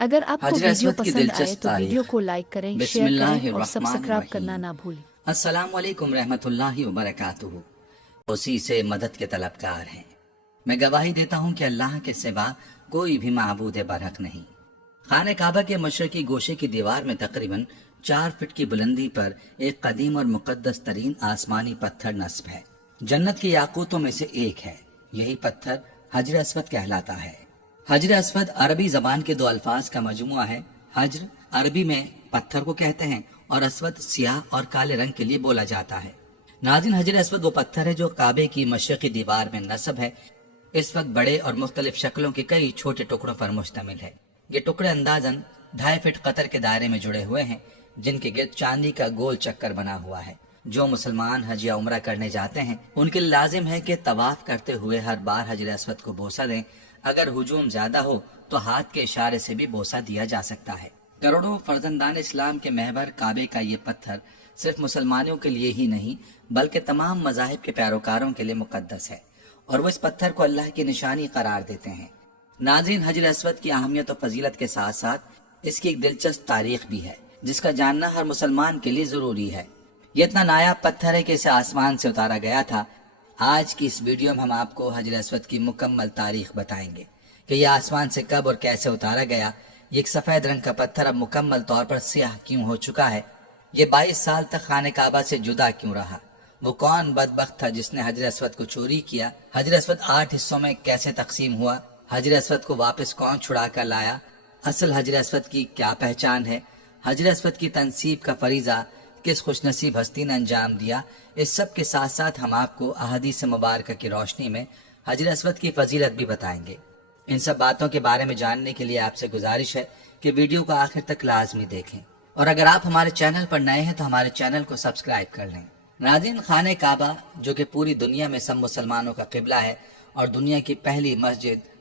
اگر آپ کو حجر ویڈیو اسود کی پسند آئے دلچسپ تو ویڈیو تاریخ۔ کو لائک کریں، بسم شیئر اللہ کریں اور الرحمن سبسکرائب الرحیم۔ کرنا نہ بھولیں۔ السلام علیکم رحمۃ اللہ وبرکاتہ۔ اسی سے مدد کے طلبکار ہیں۔ میں گواہی دیتا ہوں کہ اللہ کے سوا کوئی بھی معبود برحق نہیں۔ خانہ کعبہ کے مشرقی گوشے کی دیوار میں تقریباً 4 فٹ کی بلندی پر ایک قدیم اور مقدس ترین آسمانی پتھر نصب ہے۔ جنت کے یاقوتوں میں سے ایک ہے۔ یہی پتھر حجر اسود کہلاتا ہے۔ حجر اسود عربی زبان کے 2 الفاظ کا مجموعہ ہے۔ حجر عربی میں پتھر کو کہتے ہیں اور اسود سیاہ اور کالے رنگ کے لیے بولا جاتا ہے۔ ناظرین، حجر اسود وہ پتھر ہے جو کعبے کی مشرقی دیوار میں نصب ہے۔ اس وقت بڑے اور مختلف شکلوں کے کئی چھوٹے ٹکڑوں پر مشتمل ہے۔ یہ ٹکڑے اندازاً 2.5 فٹ قطر کے دائرے میں جڑے ہوئے ہیں، جن کے گرد چاندی کا گول چکر بنا ہوا ہے۔ جو مسلمان حج یا عمرہ کرنے جاتے ہیں ان کے لیے لازم ہے کہ طواف کرتے ہوئے ہر بار حجر اسود کو بوسہ دیں۔ اگر ہجوم زیادہ ہو تو ہاتھ کے اشارے سے بھی بوسہ دیا جا سکتا ہے۔ کروڑوں فرزندان اسلام کے محور کعبے کا یہ پتھر صرف مسلمانوں کے لیے ہی نہیں بلکہ تمام مذاہب کے پیروکاروں کے لیے مقدس ہے، اور وہ اس پتھر کو اللہ کی نشانی قرار دیتے ہیں۔ ناظرین، حجر اسود کی اہمیت و فضیلت کے ساتھ ساتھ اس کی ایک دلچسپ تاریخ بھی ہے جس کا جاننا ہر مسلمان کے لیے ضروری ہے۔ یہ اتنا نایاب پتھر ہے کہ اسے آسمان سے اتارا گیا تھا۔ آج کی اس ویڈیو میں ہم آپ کو حجر اسود کی مکمل تاریخ بتائیں گے کہ یہ آسمان سے کب اور کیسے اتارا گیا۔ یہ ایک سفید رنگ کا پتھر اب مکمل طور پر سیاہ کیوں ہو چکا ہے؟ یہ 22 سال تک خانہ کعبہ سے جدا کیوں رہا؟ وہ کون بدبخت تھا جس نے حجر اسود کو چوری کیا؟ حجر اسود 8 حصوں میں کیسے تقسیم ہوا؟ حجر اسود کو واپس کون چھڑا کر لایا؟ اصل حجر اسود کی کیا پہچان ہے؟ حجر اسود کی تنصیب کا فریضہ کس خوش نصیب ہستی نے انجام دیا؟ اس سب کے ساتھ ساتھ ہم آپ کو احادیث مبارکہ کی روشنی میں حجر اسود کی فضیلت بھی بتائیں گے۔ ان سب باتوں کے بارے میں جاننے کے لیے آپ سے گزارش ہے کہ ویڈیو کو آخر تک لازمی دیکھیں، اور اگر آپ ہمارے چینل پر نئے ہیں تو ہمارے چینل کو سبسکرائب کر لیں۔ ناظرین، خانہ کعبہ جو کہ پوری دنیا میں سب مسلمانوں کا قبلہ ہے اور دنیا کی پہلی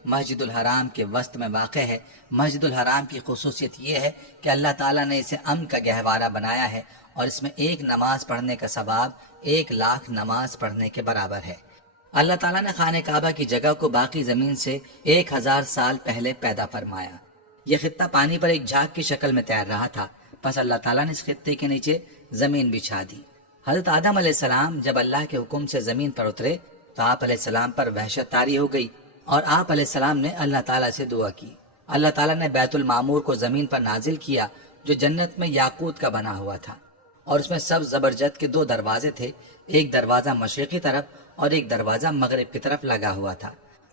مسجد الحرام کے وسط میں واقع ہے۔ مسجد الحرام کی خصوصیت یہ ہے کہ اللہ تعالیٰ نے اسے امن کا گہوارہ بنایا ہے اور اس میں ایک نماز پڑھنے کا ثواب 1,00,000 نماز پڑھنے کے برابر ہے۔ اللہ تعالیٰ نے خانہ کعبہ کی جگہ کو باقی زمین سے 1000 سال پہلے پیدا فرمایا۔ یہ خطہ پانی پر ایک جھاگ کی شکل میں تیر رہا تھا، پس اللہ تعالیٰ نے اس خطے کے نیچے زمین بچھا دی۔ حضرت آدم علیہ السلام جب اللہ کے حکم سے زمین پر اترے تو آپ علیہ السلام پر وحشت طاری ہو گئی اور آپ علیہ السلام نے اللہ تعالیٰ سے دعا کی۔ اللہ تعالیٰ نے بیت المعمور کو زمین پر نازل کیا جو جنت میں یاقوت کا بنا ہوا تھا، اور اس میں سب زبرجد کے 2 دروازے تھے، ایک دروازہ مشرقی طرف اور ایک دروازہ مغرب کی طرف لگا ہوا تھا۔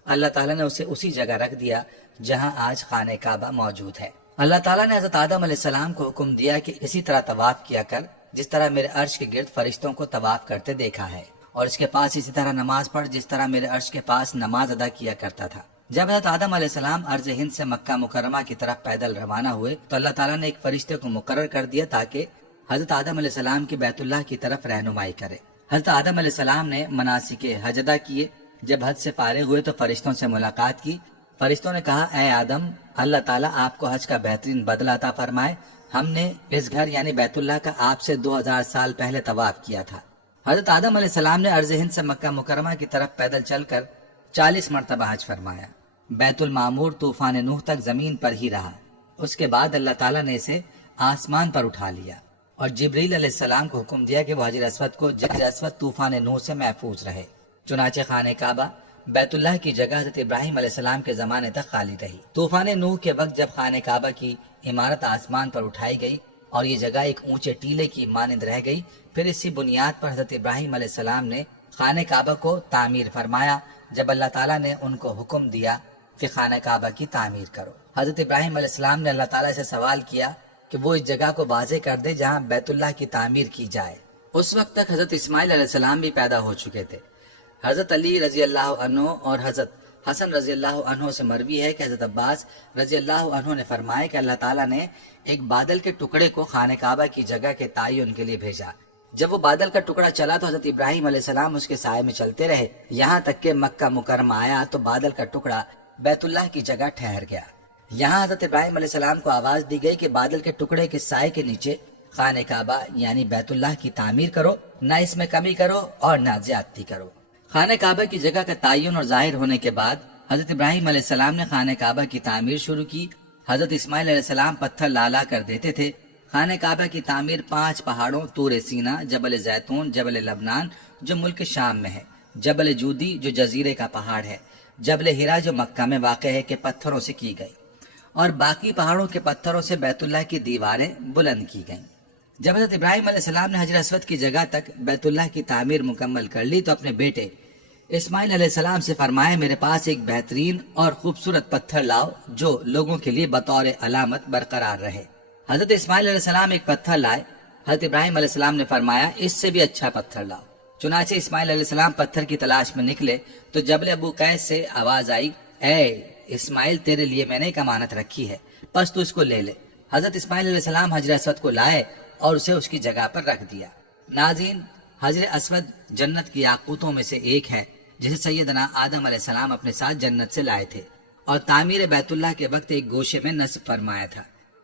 اللہ تعالیٰ نے اسے اسی جگہ رکھ دیا جہاں آج خانہ کعبہ موجود ہے۔ اللہ تعالیٰ نے حضرت آدم علیہ السلام کو حکم دیا کہ اسی طرح طواف کیا کر جس طرح میرے عرش کے گرد فرشتوں کو طواف کرتے دیکھا ہے، اور اس کے پاس اسی طرح نماز پڑھ جس طرح میرے عرش کے پاس نماز ادا کیا کرتا تھا۔ جب حضرت آدم علیہ السلام ارض ہند سے مکہ مکرمہ کی طرف پیدل روانہ ہوئے تو اللہ تعالیٰ نے ایک فرشتے کو مقرر کر دیا تاکہ حضرت آدم علیہ السلام کی بیت اللہ کی طرف رہنمائی کرے۔ حضرت آدم علیہ السلام نے مناسک حج ادا کیے۔ جب حج سے فارغ ہوئے تو فرشتوں سے ملاقات کی۔ فرشتوں نے کہا، اے آدم، اللہ تعالیٰ آپ کو حج کا بہترین بدلہ عطا فرمائے۔ ہم نے اس گھر یعنی بیت اللہ کا آپ سے 2000 سال پہلے طواف کیا تھا۔ حضرت آدم علیہ السلام نے ارض ہند سے مکہ مکرمہ کی طرف پیدل چل کر 40 مرتبہ حج فرمایا۔ بیت المعمور طوفان نوح تک زمین پر ہی رہا۔ اس کے بعد اللہ تعالیٰ نے اسے آسمان پر اٹھا لیا اور جبریل علیہ السلام کو حکم دیا کہ وہ حجر اسود طوفان نوح سے محفوظ رہے۔ چنانچہ خانہ کعبہ بیت اللہ کی جگہ حضرت ابراہیم علیہ السلام کے زمانے تک خالی رہی۔ طوفان نوح کے وقت جب خانہ کعبہ کی عمارت آسمان پر اٹھائی گئی اور یہ جگہ ایک اونچے ٹیلے کی مانند رہ گئی، پھر اسی بنیاد پر حضرت ابراہیم علیہ السلام نے خانہ کعبہ کو تعمیر فرمایا۔ جب اللہ تعالیٰ نے ان کو حکم دیا کہ خانہ کعبہ کی تعمیر کرو، حضرت ابراہیم علیہ السلام نے اللہ تعالیٰ سے سوال کیا کہ وہ اس جگہ کو واضح کر دے جہاں بیت اللہ کی تعمیر کی جائے۔ اس وقت تک حضرت اسماعیل علیہ السلام بھی پیدا ہو چکے تھے۔ حضرت علی رضی اللہ عنہ اور حضرت حسن رضی اللہ عنہ سے مروی ہے کہ حضرت عباس رضی اللہ عنہ نے فرمایا کہ اللہ تعالیٰ نے ایک بادل کے ٹکڑے کو خانہ کعبہ کی جگہ کے تعین کے لیے بھیجا۔ جب وہ بادل کا ٹکڑا چلا تو حضرت ابراہیم علیہ السلام اس کے سائے میں چلتے رہے، یہاں تک کہ مکہ مکرمہ آیا تو بادل کا ٹکڑا بیت اللہ کی جگہ ٹھہر گیا۔ یہاں حضرت ابراہیم علیہ السلام کو آواز دی گئی کہ بادل کے ٹکڑے کے سائے کے نیچے خانہ کعبہ یعنی بیت اللہ کی تعمیر کرو، نہ اس میں کمی کرو اور نہ زیادتی کرو۔ خانہ کعبہ کی جگہ کا تعین اور ظاہر ہونے کے بعد حضرت ابراہیم علیہ السلام نے خانہ کعبہ کی تعمیر شروع کی۔ حضرت اسماعیل علیہ السلام پتھر لالا کر دیتے تھے۔ خانہ کعبہ کی تعمیر 5 پہاڑوں طور سینا، جبل زیتون، جبل لبنان جو ملک شام میں ہے، جبل جودی جو جزیرے کا پہاڑ ہے، جبل ہرا جو مکہ میں واقع ہے کے پتھروں سے کی گئی، اور باقی پہاڑوں کے پتھروں سے بیت اللہ کی دیواریں بلند کی گئیں۔ جب حضرت ابراہیم علیہ السلام نے حجر اسود کی جگہ تک بیت اللہ کی تعمیر مکمل کر لی تو اپنے بیٹے اسماعیل علیہ السلام سے فرمایا، میرے پاس ایک بہترین اور خوبصورت پتھر لاؤ جو لوگوں کے لیے بطور علامت برقرار رہے۔ حضرت اسماعیل علیہ السلام ایک پتھر لائے۔ حضرت ابراہیم علیہ السلام نے فرمایا، اس سے بھی اچھا پتھر لاؤ۔ چنانچہ اسماعیل علیہ السلام پتھر کی تلاش میں نکلے تو جبل ابو قیس سے آواز آئی، اے اسماعیل، تیرے لیے میں نے ایک امانت رکھی ہے، بس تو اس کو لے لے۔ حضرت اسماعیل علیہ السلام حجر اسود کو لائے اور اسے اس کی جگہ پر رکھ دیا۔ ناظرین، حجر اسود جنت کی یاقوتوں میں سے ایک ہے جسے سیدنا آدم علیہ السلام اپنے ساتھ جنت سے لائے تھے اور تعمیر بیت اللہ کے وقت ایک گوشے میں نصب فرمایا تھا۔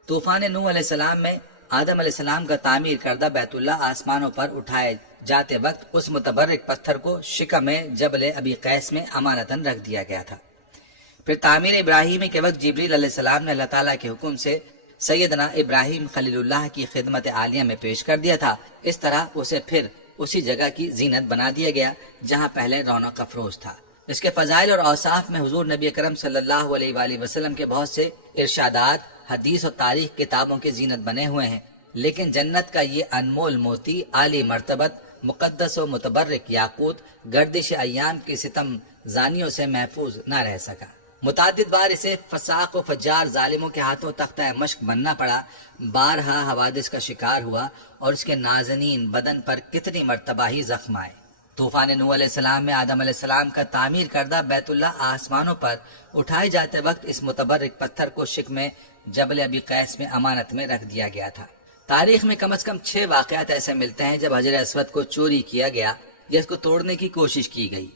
طوفان نوح علیہ السلام میں آدم علیہ السلام کا تعمیر کردہ بیت اللہ آسمانوں پر اٹھائے جاتے وقت اس متبرک پتھر کو شکم جبل ابی قیس میں امانتاً رکھ دیا گیا تھا۔ پھر تعمیر ابراہیمی کے وقت جبریل علیہ السلام نے اللہ تعالیٰ کے حکم سے سیدنا ابراہیم خلیل اللہ کی خدمت عالیہ میں پیش کر دیا تھا۔ اس طرح اسے پھر اسی جگہ کی زینت بنا دیا گیا جہاں پہلے رونق افروز تھا۔ اس کے فضائل اور اوصاف میں حضور نبی اکرم صلی اللہ علیہ وآلہ وسلم کے بہت سے ارشادات حدیث اور تاریخ کتابوں کی زینت بنے ہوئے ہیں، لیکن جنت کا یہ انمول موتی عالی مرتبت مقدس و متبرک یاقوت گردش ایام کی ستم زانیوں سے محفوظ نہ رہ سکا۔ متعدد بار اسے فساق و فجار ظالموں کے ہاتھوں تختہ مشق بننا پڑا، بارہا حوادث کا شکار ہوا اور اس کے نازنین بدن پر کتنی مرتبہ ہی زخم آئے۔ طوفان نوح علیہ السلام میں آدم علیہ السلام کا تعمیر کردہ بیت اللہ آسمانوں پر اٹھائے جاتے وقت اس متبرک پتھر کو شکم جبل ابی قیس میں امانت میں رکھ دیا گیا تھا۔ تاریخ میں کم از کم 6 واقعات ایسے ملتے ہیں جب حجر اسود کو چوری کیا گیا یا اس کو توڑنے کی کوشش کی گئی۔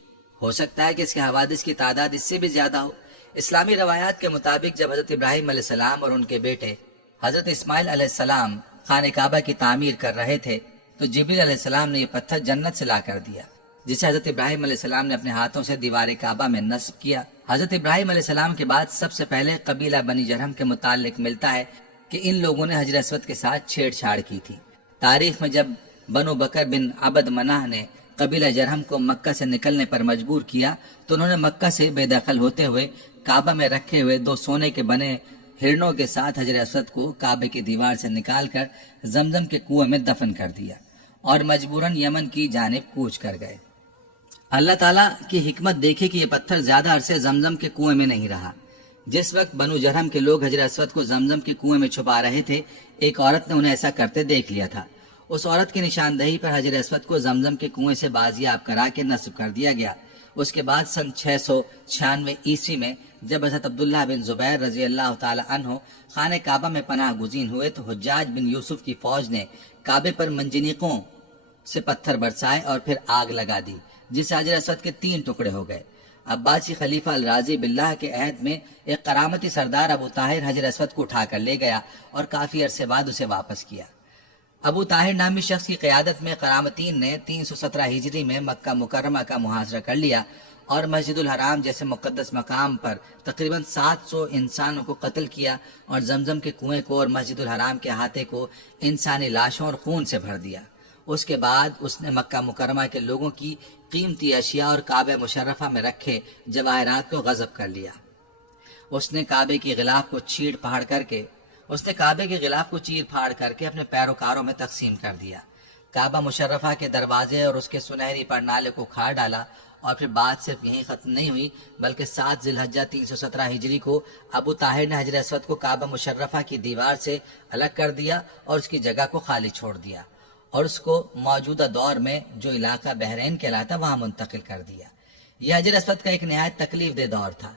ہو سکتا ہے کہ اس کے حوادث کی تعداد اس سے بھی زیادہ ہو۔ اسلامی روایات کے مطابق جب حضرت ابراہیم علیہ السلام اور ان کے بیٹے حضرت اسماعیل علیہ السلام خانہ کعبہ کی تعمیر کر رہے تھے تو جبریل علیہ السلام نے یہ پتھر جنت سے لا کر دیا، جسے حضرت ابراہیم علیہ السلام نے اپنے ہاتھوں سے دیوار کعبہ میں نصب کیا۔ حضرت ابراہیم علیہ السلام کے بعد سب سے پہلے قبیلہ بنی جرہم کے متعلق ملتا ہے کہ ان لوگوں نے حجر اسود کے ساتھ چھیڑ چھاڑ کی تھی۔ تاریخ میں جب بنو بکر بن عبد مناہ نے قبیلہ جرہم کو مکہ سے نکلنے پر مجبور کیا تو انہوں نے مکہ سے بے دخل ہوتے ہوئے کعبہ میں رکھے ہوئے 2 سونے کے بنے ہرنوں کے ساتھ حجر اسود کو کعبے کی دیوار سے نکال کر زمزم کے کنویں میں دفن کر دیا اور مجبوراً یمن کی جانب کوچ کر گئے۔ اللہ تعالیٰ کی حکمت دیکھے کہ یہ پتھر زیادہ عرصے زمزم کے کنویں میں نہیں رہا۔ جس وقت بنو جرہم کے لوگ حجر اسود کو زمزم کے کنویں میں چھپا رہے تھے، ایک عورت نے انہیں ایسا کرتے دیکھ لیا تھا۔ اس عورت کی نشاندہی پر حجر اسود کو زمزم کے کنویں سے بازیاب کرا کے نصب کر دیا گیا۔ اس کے بعد سن 696 عیسوی میں جب حضرت عبداللہ بن زبیر رضی اللہ تعالی عنہ خانہ کعبہ میں پناہ گزین ہوئے تو حجاج بن یوسف کی فوج نے کعبے پر منجنیقوں سے پتھر برسائے اور پھر آگ لگا دی، جس سے حجر اسود کے 3 ٹکڑے ہو گئے۔ عباسی خلیفہ الراضی باللہ کے عہد میں ایک کرامتی سردار ابو طاہر حجر اسود کو اٹھا کر لے گیا اور کافی عرصے بعد اسے واپس کیا۔ ابو طاہر نامی شخص کی قیادت میں کرامتین نے 317 ہجری میں مکہ مکرمہ کا محاصرہ کر لیا اور مسجد الحرام جیسے مقدس مقام پر تقریباً 700 انسانوں کو قتل کیا اور زمزم کے کنویں کو اور مسجد الحرام کے احاطے کو انسانی لاشوں اور خون سے بھر دیا۔ اس کے بعد اس نے مکہ مکرمہ کے لوگوں کی قیمتی اشیاء اور کعبہ مشرفہ میں رکھے جواہرات کو غصب کر لیا۔ اس نے کعبے کی غلاف کو چیر پھاڑ کر کے اپنے پیروکاروں میں تقسیم کر دیا۔ کعبہ مشرفہ کے دروازے اور اس کے سنہری پرنالے کو کھار ڈالا، اور پھر بات صرف یہیں ختم نہیں ہوئی بلکہ 7 ذی الحجہ 317 ہجری کو ابو طاہر نے حجر اسود کو کعبہ مشرفہ کی دیوار سے الگ کر دیا اور اس کی جگہ کو خالی چھوڑ دیا اور اس کو موجودہ دور میں جو علاقہ بحرین کہلاتا وہاں منتقل کر دیا۔ یہ حجر اسود کا ایک نہایت تکلیف دہ دور تھا۔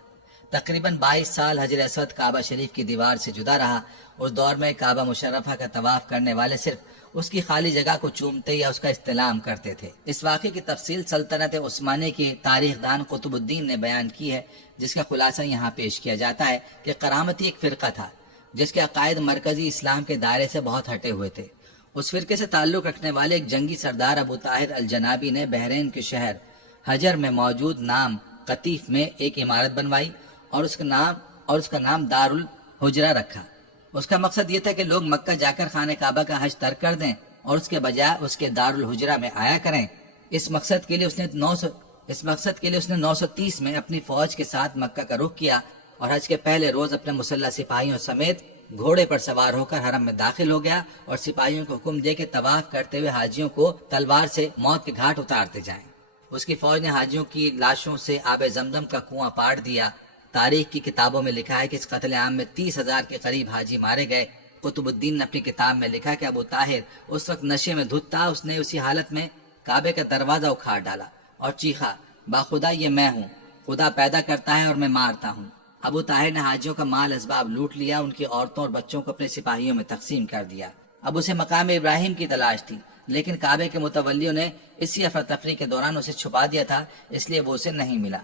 تقریباً 22 سال حجر اسود کعبہ شریف کی دیوار سے جدا رہا۔ اس دور میں کعبہ مشرفہ کا طواف کرنے والے صرف اس کی خالی جگہ کو چومتے یا اس کا استلام کرتے تھے۔ اس واقعے کی تفصیل سلطنت عثمانیہ کی تاریخ دان قطب الدین نے بیان کی ہے، جس کا خلاصہ یہاں پیش کیا جاتا ہے کہ کرامتی ایک فرقہ تھا جس کے عقائد مرکزی اسلام کے دائرے سے بہت ہٹے ہوئے تھے۔ اس فرقے سے تعلق رکھنے والے ایک جنگی سردار ابو طاہر الجنابی نے بحرین کے شہر حجر میں موجود نام قطیف میں ایک عمارت بنوائی اور اس کا نام دار حجرہ رکھا۔ اس کا مقصد یہ تھا کہ لوگ مکہ جا کر خانہ کعبہ کا حج ترک کر دیں اور اس کے بجائے اس کے دارالحجرہ میں آیا کریں۔ اس مقصد کے لیے اس نے 930 میں اپنی فوج کے ساتھ مکہ کا رخ کیا اور حج کے پہلے روز اپنے مسلح سپاہیوں سمیت گھوڑے پر سوار ہو کر حرم میں داخل ہو گیا اور سپاہیوں کو حکم دے کہ طواف کرتے ہوئے حاجیوں کو تلوار سے موت کے گھاٹ اتارتے جائیں۔ اس کی فوج نے حاجیوں کی لاشوں سے آب زمزم کا کنواں پاٹ دیا۔ تاریخ کی کتابوں میں لکھا ہے کہ اس قتل عام میں 30,000 کے قریب حاجی مارے گئے۔ قطب الدین نے اپنی کتاب میں لکھا کہ ابو طاہر اس وقت نشے میں دھت تھا۔ اس نے اسی حالت میں کعبے کا دروازہ اکھاڑ ڈالا اور چیخا، باخدا یہ میں ہوں، خدا پیدا کرتا ہے اور میں مارتا ہوں۔ ابو طاہر نے حاجیوں کا مال اسباب لوٹ لیا، ان کی عورتوں اور بچوں کو اپنے سپاہیوں میں تقسیم کر دیا۔ اب اسے مقام ابراہیم کی تلاش تھی، لیکن کعبے کے متولیوں نے اسی افراتفری کے دوران اسے چھپا دیا تھا، اس لیے وہ اسے نہیں ملا۔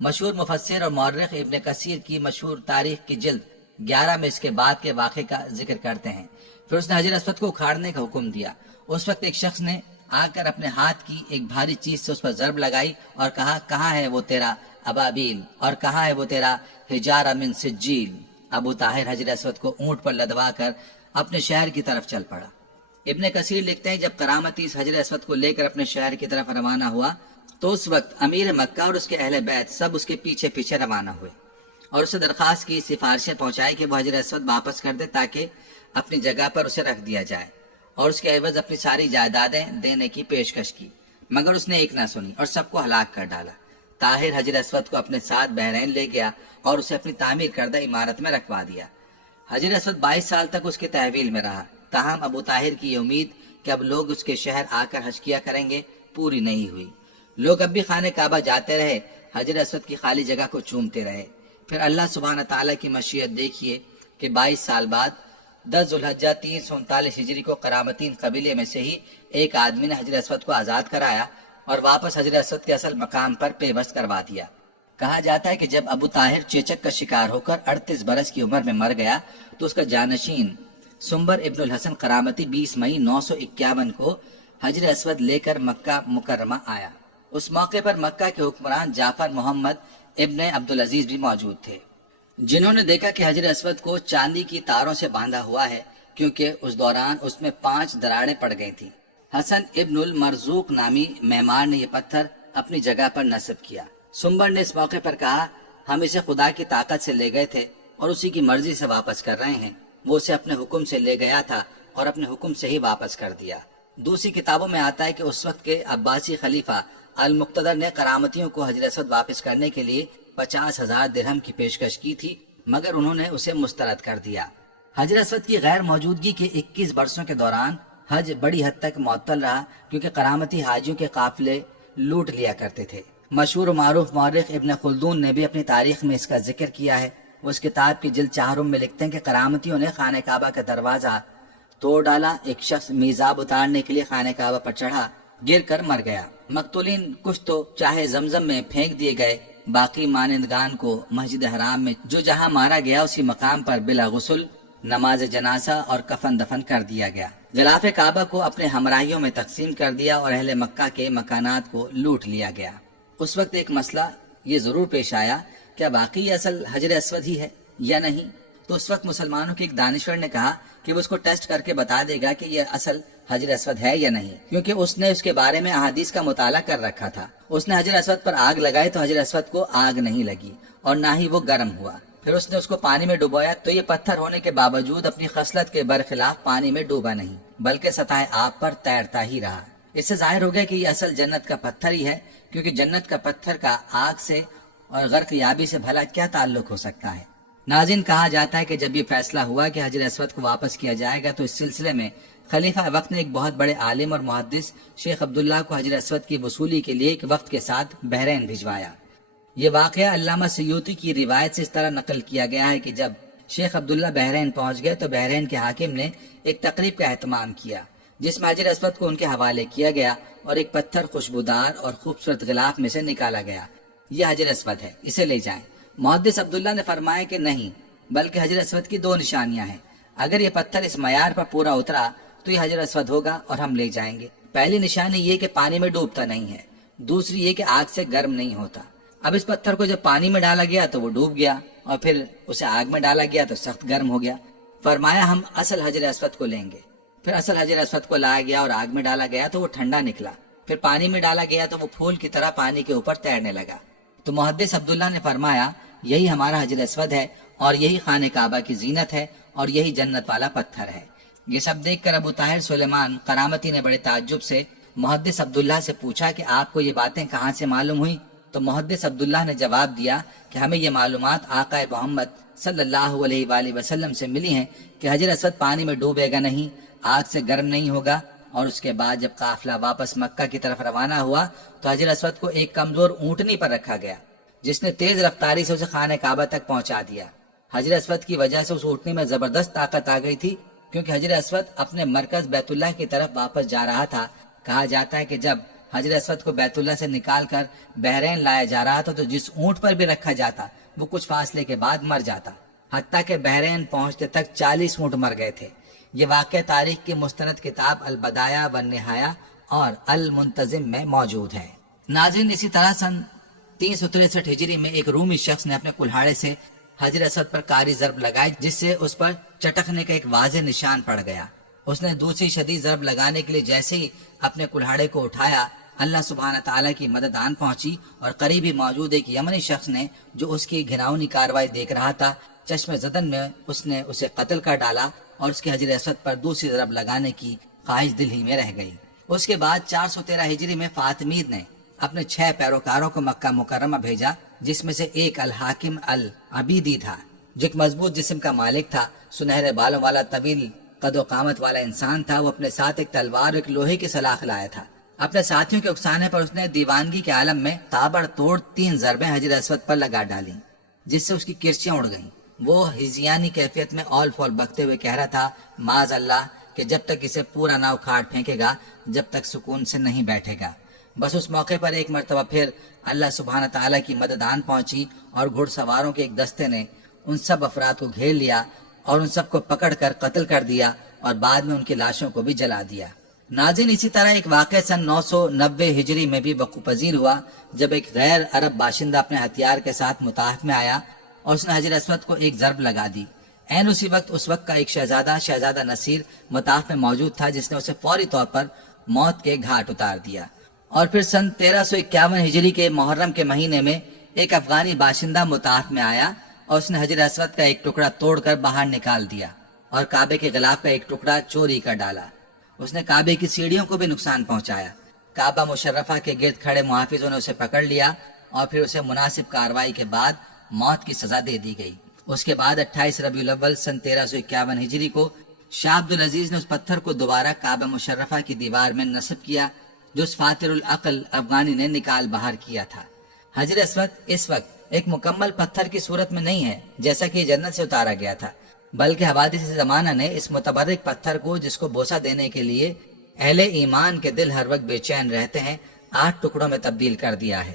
مشہور مفسر اور مورخ ابن کثیر کی مشہور تاریخ کی جلد 11 میں اس کے بعد کے واقعے کا ذکر کرتے ہیں۔ پھر اس نے حجر اسود کو اکھاڑنے کا حکم دیا۔ اس وقت ایک شخص نے آ کر اپنے ہاتھ کی ایک بھاری چیز سے اس پر ضرب لگائی اور کہا، کہاں ہے وہ تیرا ابابیل اور کہاں ہے وہ تیرا حجارہ من سجیل۔ ابو طاہر حجر اسود کو اونٹ پر لدوا کر اپنے شہر کی طرف چل پڑا۔ ابن کثیر لکھتے ہیں جب کرامتی اس حجر اسود کو لے کر اپنے شہر کی طرف روانہ ہوا تو اس وقت امیر مکہ اور اس کے اہل بیت سب اس کے پیچھے پیچھے روانہ ہوئے اور اسے درخواست کی، سفارشیں پہنچائی کہ وہ حجر اسود واپس کر دے تاکہ اپنی جگہ پر اسے رکھ دیا جائے، اور اس کے عوض اپنی ساری جائیدادیں دینے کی پیشکش کی، مگر اس نے ایک نہ سنی اور سب کو ہلاک کر ڈالا۔ طاہر حجر اسود کو اپنے ساتھ بحرین لے گیا اور اسے اپنی تعمیر کردہ عمارت میں رکھوا دیا۔ حجر اسود 22 سال تک اس کے تحویل میں رہا، تاہم ابو طاہر کی یہ امید کہ اب لوگ اس کے شہر آ کر حج کیا کریں گے پوری نہیں ہوئی۔ لوگ اب بھی خانہ کعبہ جاتے رہے، حجر اسود کی خالی جگہ کو چومتے رہے۔ پھر اللہ سبحانہ تعالیٰ کی مشیت دیکھیے کہ 22 سال بعد 10 ذوالحجہ 339 ہجری کو کرامتین قبیلے میں سے ہی ایک آدمی نے حجر اسود کو آزاد کرایا اور واپس حجر اسود کے اصل مقام پر پیوست کروا دیا۔ کہا جاتا ہے کہ جب ابو طاہر چیچک کا شکار ہو کر 38 برس کی عمر میں مر گیا تو اس کا جانشین سنبر ابن الحسن کرامتی 20 مئی 951 کو حجر اسود لے کر مکہ مکرمہ آیا۔ اس موقع پر مکہ کے حکمران جعفر محمد ابن عبدالعزیز بھی موجود تھے، جنہوں نے دیکھا کہ حجر اسود کو چاندی کی تاروں سے باندھا ہوا ہے، کیونکہ اس دوران اس میں 5 دراڑیں پڑ گئی تھیں۔ حسن ابن المرزوق نامی معمار نے یہ پتھر اپنی جگہ پر نصب کیا۔ سنبر نے اس موقع پر کہا، ہم اسے خدا کی طاقت سے لے گئے تھے اور اسی کی مرضی سے واپس کر رہے ہیں۔ وہ اسے اپنے حکم سے لے گیا تھا اور اپنے حکم سے ہی واپس کر دیا۔ دوسری کتابوں میں آتا ہے کہ اس وقت کے عباسی خلیفہ المقتدر نے کرامتیوں کو حجر اسود واپس کرنے کے لیے 50,000 درہم کی پیشکش کی تھی، مگر انہوں نے اسے مسترد کر دیا۔ حجر اسود کی غیر موجودگی کے 21 برسوں کے دوران حج بڑی حد تک معطل رہا، کیونکہ کرامتی حاجیوں کے قافلے لوٹ لیا کرتے تھے۔ مشہور و معروف مورخ ابن خلدون نے بھی اپنی تاریخ میں اس کا ذکر کیا ہے۔ وہ اس کتاب کی جلد 4 میں لکھتے ہیں کہ کرامتیوں نے خانہ کعبہ کا دروازہ توڑ ڈالا، ایک شخص میزاب اتارنے کے لیے خانہ کعبہ پر چڑھا، گر کر مر گیا۔ مقتولین کچھ تو چاہے زمزم میں پھینک دیے گئے، باقی مانندگان کو مسجد حرام میں جو جہاں مارا گیا اسی مقام پر بلا غسل نماز جنازہ اور کفن دفن کر دیا گیا۔ غلاف کعبہ کو اپنے ہمراہیوں میں تقسیم کر دیا اور اہل مکہ کے مکانات کو لوٹ لیا گیا۔ اس وقت ایک مسئلہ یہ ضرور پیش آیا، کیا واقعی اصل حجر اسود ہی ہے یا نہیں؟ تو اس وقت مسلمانوں کے ایک دانشور نے کہا کہ وہ اس کو ٹیسٹ کر کے بتا دے گا کہ یہ اصل حجر اسود ہے یا نہیں، کیونکہ اس نے اس کے بارے میں احادیث کا مطالعہ کر رکھا تھا۔ اس نے حجر اسود پر آگ لگائی تو حجر اسود کو آگ نہیں لگی اور نہ ہی وہ گرم ہوا۔ پھر اس نے اس کو پانی میں ڈبویا تو یہ پتھر ہونے کے باوجود اپنی خصلت کے برخلاف پانی میں ڈوبا نہیں، بلکہ سطح آب پر تیرتا ہی رہا۔ اس سے ظاہر ہو گیا کہ یہ اصل جنت کا پتھر ہی ہے، کیونکہ جنت کا پتھر کا آگ سے اور غرق یابی سے بھلا کیا تعلق ہو سکتا ہے۔ ناظرین، کہا جاتا ہے کہ جب یہ فیصلہ ہوا کہ حجر اسود کو واپس کیا جائے گا تو اس سلسلے میں خلیفہ وقت نے ایک بہت بڑے عالم اور محدث شیخ عبداللہ کو حجر اسود کی وصولی کے لیے ایک وقت کے ساتھ بحرین بھجوایا۔ یہ واقعہ علامہ سیوطی کی روایت سے اس طرح نقل کیا گیا ہے کہ جب شیخ عبداللہ بحرین پہنچ گئے تو بحرین کے حاکم نے ایک تقریب کا اہتمام کیا جس میں حجر اسود کو ان کے حوالے کیا گیا اور ایک پتھر خوشبودار اور خوبصورت غلاف میں سے نکالا گیا۔ یہ حجر اسود ہے، اسے لے جائیں۔ محدث عبداللہ نے فرمایا کہ نہیں، بلکہ حجر اسود کی 2 نشانیاں ہیں۔ اگر یہ پتھر اس معیار پر پورا اترا تو یہ حجر اسود ہوگا اور ہم لے جائیں گے۔ پہلی نشانی یہ کہ پانی میں ڈوبتا نہیں ہے، دوسری یہ کہ آگ سے گرم نہیں ہوتا۔ اب اس پتھر کو جب پانی میں ڈالا گیا تو وہ ڈوب گیا اور پھر اسے آگ میں ڈالا گیا تو سخت گرم ہو گیا۔ فرمایا ہم اصل حجر اسود کو لیں گے۔ پھر اصل حجر اسود کو لایا گیا اور آگ میں ڈالا گیا تو وہ ٹھنڈا نکلا۔ پھر پانی میں ڈالا گیا تو وہ پھول کی طرح پانی کے اوپر تیرنے لگا۔ تو محدث عبداللہ نے فرمایا یہی ہمارا حجر اسود ہے اور یہی خانہ کعبہ کی زینت ہے اور یہی جنت والا پتھر ہے۔ یہ سب دیکھ کر ابو طاہر سلیمان قرامتی نے بڑے تعجب سے محدث عبداللہ سے پوچھا کہ آپ کو یہ باتیں کہاں سے معلوم ہوئی؟ تو محدث عبداللہ نے جواب دیا کہ ہمیں یہ معلومات آقا محمد صلی اللہ علیہ وآلہ وسلم سے ملی ہیں کہ حجر اسود پانی میں ڈوبے گا نہیں، آگ سے گرم نہیں ہوگا۔ اور اس کے بعد جب قافلہ واپس مکہ کی طرف روانہ ہوا تو حجر اسود کو ایک کمزور اونٹنی پر رکھا گیا جس نے تیز رفتاری سے اسے خانہ کعبہ تک پہنچا دیا۔ حجر اسود کی وجہ سے اس اونٹنی میں زبردست طاقت آ گئی تھی، کیونکہ حجر اسود اپنے مرکز بیت اللہ کی طرف واپس جا رہا تھا۔ کہا جاتا ہے کہ جب حجر اسود کو بیت اللہ سے نکال کر بحرین لایا جا رہا تھا تو جس اونٹ پر بھی رکھا جاتا وہ کچھ فاصلے کے بعد مر جاتا، حتیٰ کہ بحرین پہنچتے تک 40 اونٹ مر گئے تھے۔ یہ واقعہ تاریخ کی مستند کتاب البدایہ والنہایہ اور المنتظم میں موجود ہے۔ ناظرین، اسی طرح سن 363 ہجری میں ایک رومی شخص نے اپنے کلہاڑے سے حجر اسود پر کاری ضرب لگائی جس سے اس پر چٹکنے کا ایک واضح نشان پڑ گیا۔ اس نے دوسری شدید ضرب لگانے کے لیے جیسے ہی اپنے کلہاڑے کو اٹھایا، اللہ سبحانہ تعالیٰ کی مدد آن پہنچی اور قریب ہی موجود ایک یمنی شخص نے جو اس کی گھناؤنی کارروائی دیکھ رہا تھا، چشم زدن میں اس نے اسے قتل کر ڈالا اور اس کے حجر اسود پر دوسری ضرب لگانے کی خواہش دل ہی میں رہ گئی۔ اس کے بعد 413 ہجری میں فاطمید نے اپنے 6 پیروکاروں کو مکہ مکرمہ بھیجا، جس میں سے ایک الحاکم العبیدی تھا جو ایک مضبوط جسم کا مالک تھا، سنہرے بالوں والا، طویل قد و قامت والا انسان تھا۔ وہ اپنے ساتھ ایک تلوار اور ایک لوہے کی سلاخ لایا تھا۔ اپنے ساتھیوں کے اکسانے پر اس نے دیوانگی کے عالم میں تابڑ توڑ 3 ضربیں حجر اسود پر لگا ڈالیں جس سے اس کی کرچیاں اڑ گئیں۔ وہ ہزیانی کیفیت میں اول فول بکتے ہوئے کہہ رہا تھا معاذ اللہ کہ جب تک اسے پورا نہ اکھاڑ پھینکے گا جب تک سکون سے نہیں بیٹھے گا۔ بس اس موقع پر ایک مرتبہ پھر اللہ سبحانہ تعالیٰ کی مدد آن پہنچی اور گھڑ سواروں کے ایک دستے نے ان سب افراد کو گھیر لیا اور ان سب کو پکڑ کر قتل کر دیا اور بعد میں ان کی لاشوں کو بھی جلا دیا۔ ناظرین، اسی طرح ایک واقعہ سن 990 ہجری میں بھی وقوع پذیر ہوا جب ایک غیر عرب باشندہ اپنے ہتھیار کے ساتھ مطاف میں آیا اور اس نے حجر اسود کو ایک ضرب لگا دی۔ عین اسی وقت اس وقت کا ایک شہزادہ نصیر مطاف میں موجود تھا جس نے اسے فوری طور پر موت کے گھاٹ اتار دیا۔ اور پھر سن 1351 ہجری کے محرم کے مہینے میں ایک افغانی باشندہ مطاف میں آیا اور اس نے حجر اسود کا ایک ٹکڑا توڑ کر باہر نکال دیا اور کعبے کے غلاف کا ایک ٹکڑا چوری کر ڈالا۔ اس نے کعبے کی سیڑھیوں کو بھی نقصان پہنچایا۔ کعبہ مشرفہ کے گرد کھڑے محافظوں نے اسے پکڑ لیا اور پھر اسے مناسب کارروائی کے بعد موت کی سزا دے دی گئی۔ اس کے بعد 28 ربیع الاول سن 1351 ہجری کو شاہ عبد العزیز نے اس پتھر کو دوبارہ کعبہ مشرفہ کی دیوار میں نصب کیا جو اس فاتر العقل افغانی نے نکال باہر کیا تھا۔ حجر اسود اس وقت ایک مکمل پتھر کی صورت میں نہیں ہے جیسا کہ جنت سے اتارا گیا تھا، بلکہ حوادث زمانہ نے اس متبرک پتھر کو جس کو بوسہ دینے کے لیے اہل ایمان کے دل ہر وقت بے چین رہتے ہیں 8 ٹکڑوں میں تبدیل کر دیا ہے۔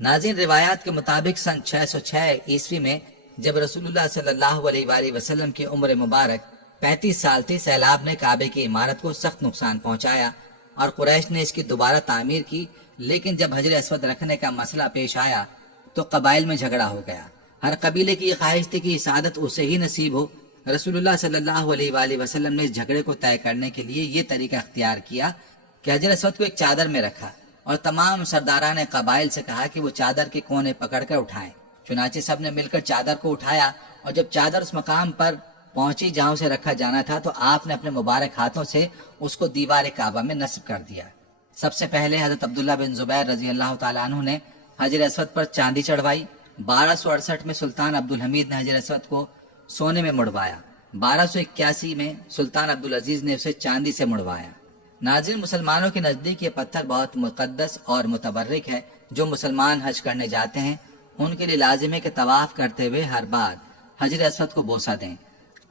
ناظرین، روایات کے مطابق سن 606 عیسوی میں جب رسول اللہ صلی اللہ علیہ وآلہ وسلم کی عمر مبارک 35 سال تھی، سیلاب نے کعبے کی عمارت کو سخت نقصان پہنچایا اور قریش نے اس کی دوبارہ تعمیر کی، لیکن جب حجر اسود رکھنے کا مسئلہ پیش آیا تو قبائل میں جھگڑا ہو گیا۔ ہر قبیلے کی یہ خواہش تھی کہ سعادت اسے ہی نصیب ہو۔ رسول اللہ صلی اللہ علیہ وآلہ وسلم نے اس جھگڑے کو طے کرنے کے لیے یہ طریقہ اختیار کیا کہ حجر اسود کو ایک چادر میں رکھا اور تمام سرداران قبائل سے کہا کہ وہ چادر کے کونے پکڑ کر اٹھائیں۔ چنانچہ سب نے مل کر چادر کو اٹھایا اور جب چادر اس مقام پر پہنچی جہاں اسے رکھا جانا تھا تو آپ نے اپنے مبارک ہاتھوں سے اس کو دیوار کعبہ میں نصب کر دیا۔ سب سے پہلے حضرت عبداللہ بن زبیر رضی اللہ تعالیٰ عنہ نے حجر اسود پر چاندی چڑھوائی۔ 1268 میں سلطان عبد الحمید نے حجر اسود کو سونے میں مڑوایا۔ 1281 میں سلطان عبدالعزیز نے اسے چاندی سے مڑوایا۔ ناظرین، مسلمانوں کے نزدیک یہ پتھر بہت مقدس اور متبرک ہے۔ جو مسلمان حج کرنے جاتے ہیں ان کے لیے لازم ہے کہ طواف کرتے ہوئے ہر بار حجر اسود کو بوسہ دیں۔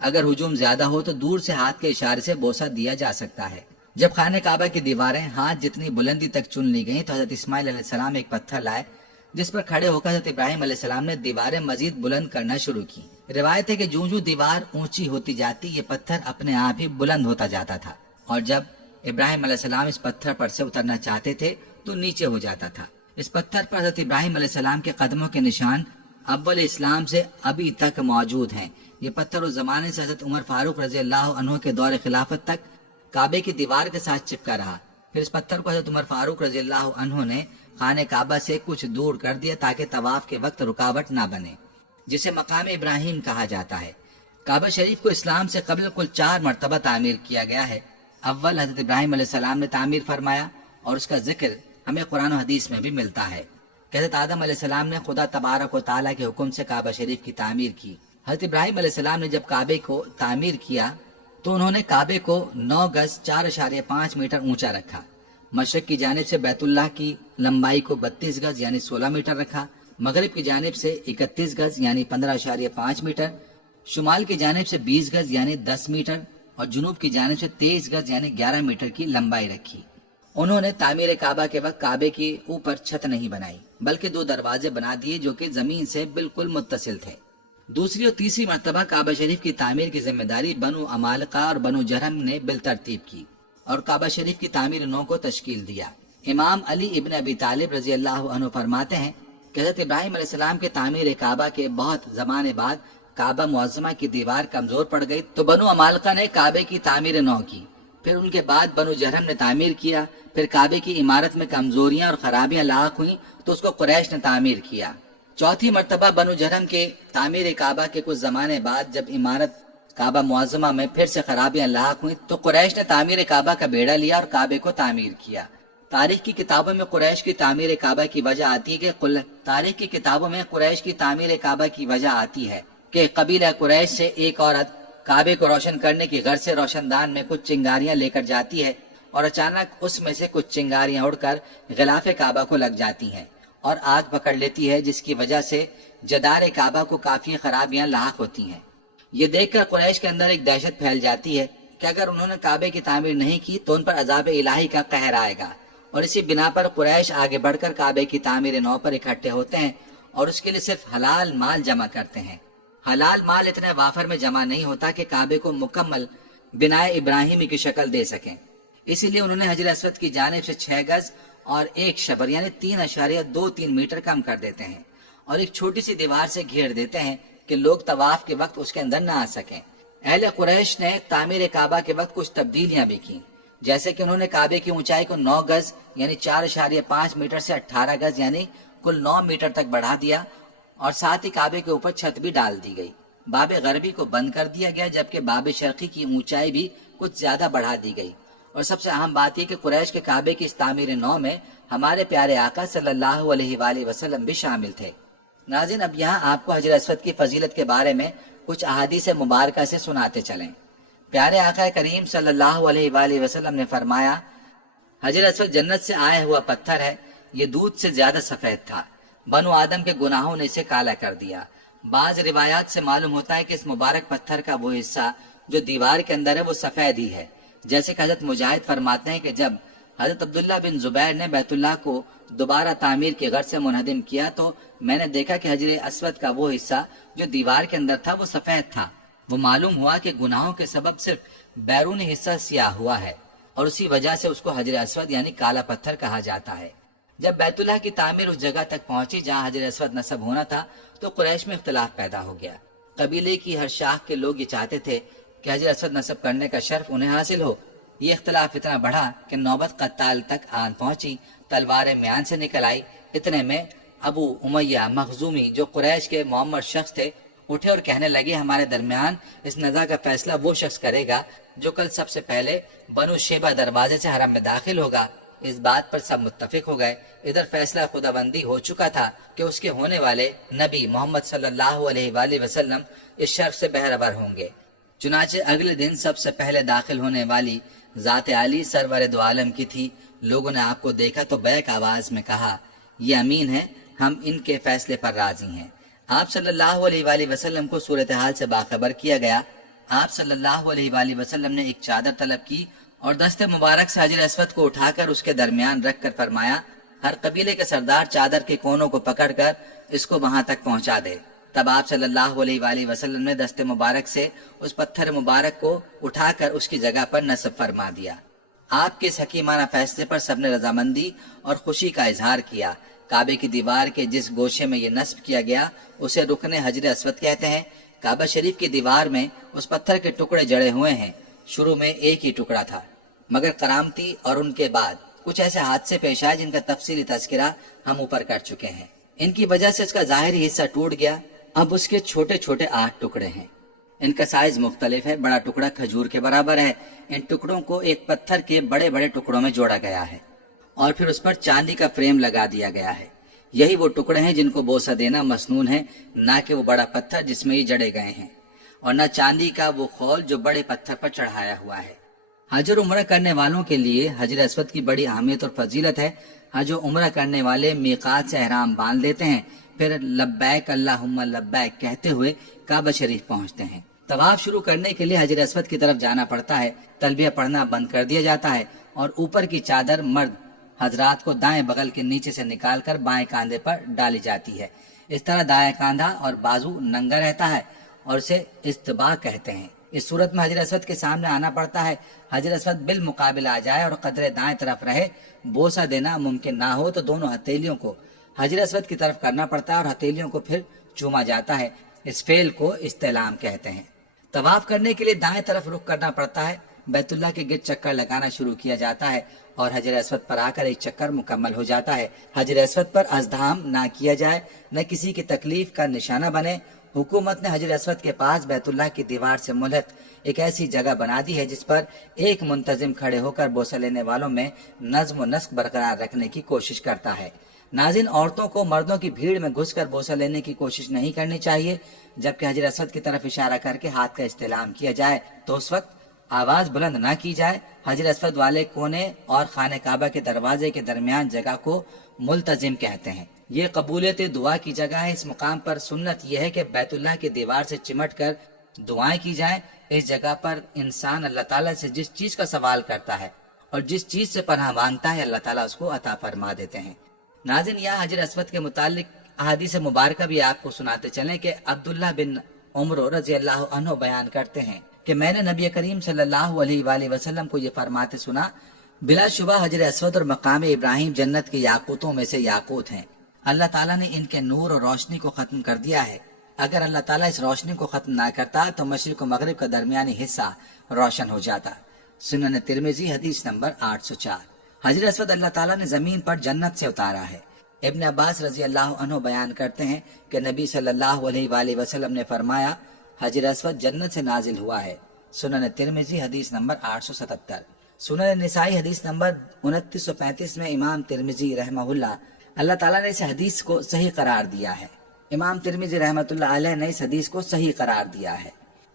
اگر ہجوم زیادہ ہو تو دور سے ہاتھ کے اشارے سے بوسہ دیا جا سکتا ہے۔ جب خانہ کعبہ کی دیواریں ہاتھ جتنی بلندی تک چن لی گئیں تو حضرت اسماعیل علیہ السلام ایک پتھر لائے جس پر کھڑے ہو کر حضرت ابراہیم علیہ السلام نے دیواریں مزید بلند کرنا شروع کی۔ روایت ہے کہ جوں دیوار اونچی ہوتی جاتی یہ پتھر اپنے آپ ہی بلند ہوتا جاتا تھا، اور جب ابراہیم علیہ السلام اس پتھر پر سے اترنا چاہتے تھے تو نیچے ہو جاتا تھا۔ اس پتھر پر حضرت ابراہیم علیہ السلام کے قدموں کے نشان اول اسلام سے ابھی تک موجود ہیں۔ یہ پتھر اس زمانے سے حضرت عمر فاروق رضی اللہ عنہ کے دور خلافت تک کعبے کی دیوار کے ساتھ چپکا رہا۔ پھر اس پتھر کو حضرت عمر فاروق رضی اللہ عنہ نے خانہ کعبہ سے کچھ دور کر دیا تاکہ طواف کے وقت رکاوٹ نہ بنے، جسے مقام ابراہیم کہا جاتا ہے۔ کعبہ شریف کو اسلام سے قبل کل 4 مرتبہ تعمیر کیا گیا ہے۔ اول حضرت ابراہیم علیہ السلام نے تعمیر فرمایا اور اس کا ذکر ہمیں قرآن و حدیث میں بھی ملتا ہے کہ حضرت آدم علیہ السلام نے خدا تبارک و تعالیٰ کے حکم سے کعبہ شریف کی تعمیر کی۔ حضرت ابراہیم علیہ السلام نے جب کعبے کو تعمیر کیا تو انہوں نے کعبے کو 9 گز 4.5 میٹر اونچا رکھا۔ مشرق کی جانب سے بیت اللہ کی لمبائی کو 32 گز یعنی 16 میٹر رکھا، مغرب کی جانب سے 31 گز یعنی 15.5 میٹر، شمال کی جانب سے 20 گز یعنی 10 میٹر اور جنوب کی جانب سے 23 گز یعنی 11 میٹر کی لمبائی رکھی۔ انہوں نے تعمیر کعبہ کے وقت کعبے کے اوپر چھت نہیں بنائی بلکہ 2 دروازے بنا دیے جو کہ زمین سے بالکل متصل تھے۔ دوسری اور تیسری مرتبہ کعبہ شریف کی تعمیر کی ذمہ داری بنو عمالقہ اور بنو جرہم نے بالترتیب کی اور کعبہ شریف کی تعمیر نو کو تشکیل دیا۔ امام علی ابن ابی طالب رضی اللہ عنہ فرماتے ہیں کہ حضرت ابراہیم علیہ السلام کے تعمیر کعبہ کے بہت زمانے بعد کعبہ معظمہ کی دیوار کمزور پڑ گئی تو بنو عمالقہ نے کعبے کی تعمیر نو کی، پھر ان کے بعد بنو جرہم نے تعمیر کیا، پھر کعبے کی عمارت میں کمزوریاں اور خرابیاں لاحق ہوئیں تو اس کو قریش نے تعمیر کیا۔ چوتھی مرتبہ بنو جرہم کے تعمیر کعبہ کے کچھ زمانے بعد جب عمارت کعبہ معظمہ میں پھر سے خرابیاں لاحق ہوئیں تو قریش نے تعمیر کعبہ کا بیڑا لیا اور کعبے کو تعمیر کیا۔ تاریخ کی کتابوں میں قریش کی تعمیر کعبہ کی وجہ آتی ہے کہ قبیلہ قریش سے ایک عورت کعبے کو روشن کرنے کی غرض سے روشن دان میں کچھ چنگاریاں لے کر جاتی ہے اور اچانک اس میں سے کچھ چنگاریاں اڑ کر غلاف کعبہ کو لگ جاتی ہیں اور آگ پکڑ لیتی ہے، جس کی وجہ سے جدار کعبہ کو کافی خرابیاں لاحق ہوتی ہیں۔ یہ دیکھ کر قریش کے اندر ایک دہشت پھیل جاتی ہے کہ اگر انہوں نے کعبے کی تعمیر نہیں کی تو ان پر عذاب الہی کا قہر آئے گا، اور اسی بنا پر قریش آگے بڑھ کر کعبے کی تعمیر نو پر اکٹھے ہوتے ہیں اور اس کے لیے صرف حلال مال جمع کرتے ہیں۔ حلال مال اتنے وافر میں جمع نہیں ہوتا کہ کعبے کو مکمل بنائے ابراہیمی کی شکل دے سکیں، اسی لیے انہوں نے حجر اسود کی جانب سے 6 گز اور 1 شبر یعنی 3.23 میٹر کم کر دیتے ہیں اور ایک چھوٹی سی دیوار سے گھیر دیتے ہیں کہ لوگ طواف کے وقت اس کے اندر نہ آ سکیں۔ اہل قریش نے تعمیر کعبہ کے وقت کچھ تبدیلیاں بھی کی، جیسے کہ انہوں نے کعبے کی اونچائی کو 9 گز یعنی 4.5 میٹر سے 18 گز یعنی کل 9 میٹر تک بڑھا دیا اور ساتھ ہی کعبے کے اوپر چھت بھی ڈال دی گئی۔ باب غربی کو بند کر دیا گیا جبکہ باب شرقی کی اونچائی بھی کچھ زیادہ بڑھا دی گئی، اور سب سے اہم بات یہ کہ قریش کے کعبے کی اس تعمیر نو میں ہمارے پیارے آقا صلی اللہ علیہ وآلہ وسلم بھی شامل تھے۔ ناظرین، اب یہاں آپ کو حجر اسود کی فضیلت کے بارے میں کچھ احادیث مبارکہ سے سناتے چلیں۔ پیارے آقا کریم صلی اللہ علیہ وآلہ وسلم نے فرمایا، حجر اسود جنت سے آیا ہوا پتھر ہے، یہ دودھ سے زیادہ سفید تھا، بنو آدم کے گناہوں نے اسے کالا کر دیا۔ بعض روایات سے معلوم ہوتا ہے کہ اس مبارک پتھر کا وہ حصہ جو دیوار کے اندر ہے وہ سفید ہی ہے، جیسے کہ حضرت مجاہد فرماتے ہیں کہ جب حضرت عبداللہ بن زبیر نے بیت اللہ کو دوبارہ تعمیر کی غرض سے منہدم کیا تو میں نے دیکھا کہ حجر اسود کا وہ حصہ جو دیوار کے اندر تھا وہ سفید تھا۔ وہ معلوم ہوا کہ گناہوں کے سبب صرف بیرونی حصہ سیاہ ہوا ہے اور اسی وجہ سے اس کو حجر اسود یعنی کالا پتھر کہا جاتا ہے۔ جب بیت اللہ کی تعمیر اس جگہ تک پہنچی جہاں حجر اسود نصب ہونا تھا تو قریش میں اختلاف پیدا ہو گیا۔ قبیلے کی ہر شاخ کے لوگ یہ چاہتے تھے کہ حجر اسود نصب کرنے کا شرف انہیں حاصل ہو۔ یہ اختلاف اتنا بڑھا کہ نوبت قتال تک آن پہنچی، تلواریں میان سے نکل آئی۔ اتنے میں ابو امیہ مخزومی جو قریش کے معمر شخص تھے اٹھے اور کہنے لگے، ہمارے درمیان اس نزاع کا فیصلہ وہ شخص کرے گا جو کل سب سے پہلے بنو شیبہ دروازے سے حرم میں داخل ہوگا۔ اس بات پر سب متفق ہو گئے۔ ادھر فیصلہ خداوندی ہو چکا تھا کہ اس کے ہونے والے نبی محمد صلی اللہ علیہ وآلہ وسلم اس شرف سے بہرور ہوں گے۔ چنانچہ اگلے دن سب سے پہلے داخل ہونے والی ذات عالی سرور دو عالم کی تھی۔ لوگوں نے آپ کو دیکھا تو بیک آواز میں کہا، یہ امین ہے، ہم ان کے فیصلے پر راضی ہیں۔ آپ صلی اللہ علیہ وآلہ وسلم کو صورتحال سے باخبر کیا گیا۔ آپ صلی اللہ علیہ وآلہ وسلم نے ایک چادر طلب کی اور دست مبارک سے حجر اسود کو اٹھا کر اس کے درمیان رکھ کر فرمایا، ہر قبیلے کے سردار چادر کے کونوں کو پکڑ کر اس کو وہاں تک پہنچا دے۔ تب آپ صلی اللہ علیہ وآلہ وسلم نے دست مبارک سے اس پتھر مبارک کو اٹھا کر اس کی جگہ پر نصب فرما دیا۔ آپ کے اس حکیمانہ فیصلے پر سب نے رضامندی اور خوشی کا اظہار کیا۔ کعبے کی دیوار کے جس گوشے میں یہ نصب کیا گیا اسے رکن حجر اسود کہتے ہیں۔ کعبہ شریف کی دیوار میں اس پتھر کے ٹکڑے جڑے ہوئے ہیں۔ شروع میں ایک ہی ٹکڑا تھا، مگر کرامتی اور ان کے بعد کچھ ایسے حادثے پیش آئے جن کا تفصیلی تذکرہ ہم اوپر کر چکے ہیں۔ ان کی وجہ سے اس کا ظاہری حصہ ٹوٹ گیا۔ اب اس کے چھوٹے چھوٹے 8 ٹکڑے ہیں۔ ان کا سائز مختلف ہے۔ بڑا ٹکڑا کھجور کے برابر ہے۔ ان ٹکڑوں کو ایک پتھر کے بڑے بڑے ٹکڑوں میں جوڑا گیا ہے اور پھر اس پر چاندی کا فریم لگا دیا گیا ہے۔ یہی وہ ٹکڑے ہیں جن کو بوسہ دینا مسنون ہے، نہ کہ وہ بڑا پتھر جس میں یہ جڑے گئے ہیں، اور نہ چاندی کا وہ خول جو بڑے پتھر پر چڑھایا ہوا ہے۔ حج اور عمرہ کرنے والوں کے لیے حجر اسود کی بڑی اہمیت اور فضیلت ہے۔ حج و عمرہ کرنے والے میقات سے احرام باندھ لیتے ہیں، پھر لبیک اللہم لبیک کہتے ہوئے کعبہ شریف پہنچتے ہیں۔ طواف شروع کرنے کے لیے حجر اسود کی طرف جانا پڑتا ہے۔ تلبیہ پڑھنا بند کر دیا جاتا ہے اور اوپر کی چادر مرد حضرات کو دائیں بغل کے نیچے سے نکال کر بائیں کاندھے پر ڈالی جاتی ہے۔ اس طرح دائیں کاندھا اور بازو ننگا رہتا ہے اور اسے استباء کہتے ہیں۔ اس صورت میں حجر اسود کے سامنے آنا پڑتا ہے۔ حجر اسود بالمقابل آ جائے اور قدرے دائیں طرف رہے، بوسہ دینا ممکن نہ ہو تو دونوں ہتھیلیوں کو حجر اسود کی طرف کرنا پڑتا ہے اور ہتھیلیوں کو پھر چوما جاتا ہے۔ اس فعل کو استعلام کہتے ہیں۔ طواف کرنے کے لیے دائیں طرف رخ کرنا پڑتا ہے۔ بیت اللہ کے گرد چکر لگانا شروع کیا جاتا ہے اور حجر اسود پر آ کر ایک چکر مکمل ہو جاتا ہے۔ حجر اسود پر ازدحام نہ کیا جائے، نہ کسی کی تکلیف کا نشانہ بنے۔ حکومت نے حجر اسود کے پاس بیت اللہ کی دیوار سے ملحق ایک ایسی جگہ بنا دی ہے جس پر ایک منتظم کھڑے ہو کر بوسہ لینے والوں میں نظم و نسق برقرار رکھنے کی کوشش کرتا ہے۔ ناظرین، عورتوں کو مردوں کی بھیڑ میں گھس کر بوسہ لینے کی کوشش نہیں کرنی چاہیے۔ جبکہ حجر اسود کی طرف اشارہ کر کے ہاتھ کا استعلام کیا جائے تو اس وقت آواز بلند نہ کی جائے۔ حجر اسود والے کونے اور خانہ کعبہ کے دروازے کے درمیان جگہ کو ملتزم کہتے ہیں۔ یہ قبولیت دعا کی جگہ ہے۔ اس مقام پر سنت یہ ہے کہ بیت اللہ کی دیوار سے چمٹ کر دعائیں کی جائیں۔ اس جگہ پر انسان اللہ تعالیٰ سے جس چیز کا سوال کرتا ہے اور جس چیز سے پناہ مانگتا ہے، اللہ تعالیٰ اس کو عطا فرما دیتے ہیں۔ ناظرین، یہاں حجر اسود کے متعلق احادیث مبارکہ بھی آپ کو سناتے چلیں کہ عبداللہ بن عمر رضی اللہ عنہ بیان کرتے ہیں کہ میں نے نبی کریم صلی اللہ علیہ وآلہ وسلم کو یہ فرماتے سنا، بلا شبہ حجر اسود اور مقام ابراہیم جنت کے یاقوتوں میں سے یاقوت ہیں۔ اللہ تعالیٰ نے ان کے نور اور روشنی کو ختم کر دیا ہے۔ اگر اللہ تعالیٰ اس روشنی کو ختم نہ کرتا تو مشرق و مغرب کا درمیانی حصہ روشن ہو جاتا۔ سنن ترمذی حدیث نمبر 804۔ حجر اسود اللہ تعالیٰ نے زمین پر جنت سے اتارا ہے۔ ابن عباس رضی اللہ عنہ بیان کرتے ہیں کہ نبی صلی اللہ علیہ وآلہ وسلم نے فرمایا، حجر اسود جنت سے نازل ہوا ہے۔ سنن ترمذی حدیث نمبر 877۔ سنن نسائی حدیث نمبر 2935 میں امام ترمذی رحمہ اللہ تعالیٰ نے اس حدیث کو صحیح قرار دیا ہے۔ امام ترمذی رحمۃ اللہ علیہ نے اس حدیث کو صحیح قرار دیا ہے۔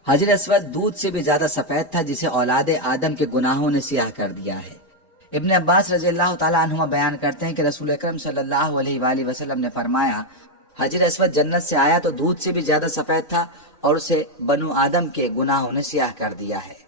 حجر اسود دودھ سے بھی زیادہ سفید تھا جسے اولاد آدم کے گناہوں نے سیاہ کر دیا ہے۔ ابن عباس رضی اللہ تعالیٰ عنہما بیان کرتے ہیں کہ رسول اکرم صلی اللہ علیہ وآلہ وسلم نے فرمایا، حجر اسود جنت سے آیا تو دودھ سے بھی زیادہ سفید تھا اور اسے بنو آدم کے گناہوں نے سیاہ کر دیا ہے۔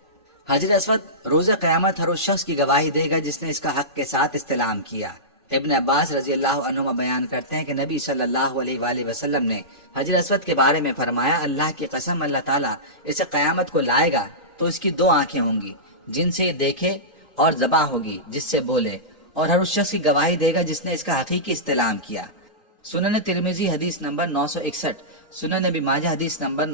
حجر اسود روز قیامت ہر اس شخص کی گواہی دے گا جس نے اس کا حق کے ساتھ استلام کیا۔ ابن عباس رضی اللہ عنہما بیان کرتے ہیں کہ نبی صلی اللہ علیہ وآلہ وسلم نے حجر اسود کے بارے میں فرمایا، اللہ کی قسم اللہ تعالیٰ اسے قیامت کو لائے گا تو اس کی 2 آنکھیں ہوں گی جن سے یہ دیکھے، اور زبان ہوگی جس سے بولے، اور ہر اس شخص کی گواہی دے گا جس نے اس کا حقیقی استلام کیا۔ سنن ترمذی حدیث نمبر 961، سنن ابن ماجہ حدیث نمبر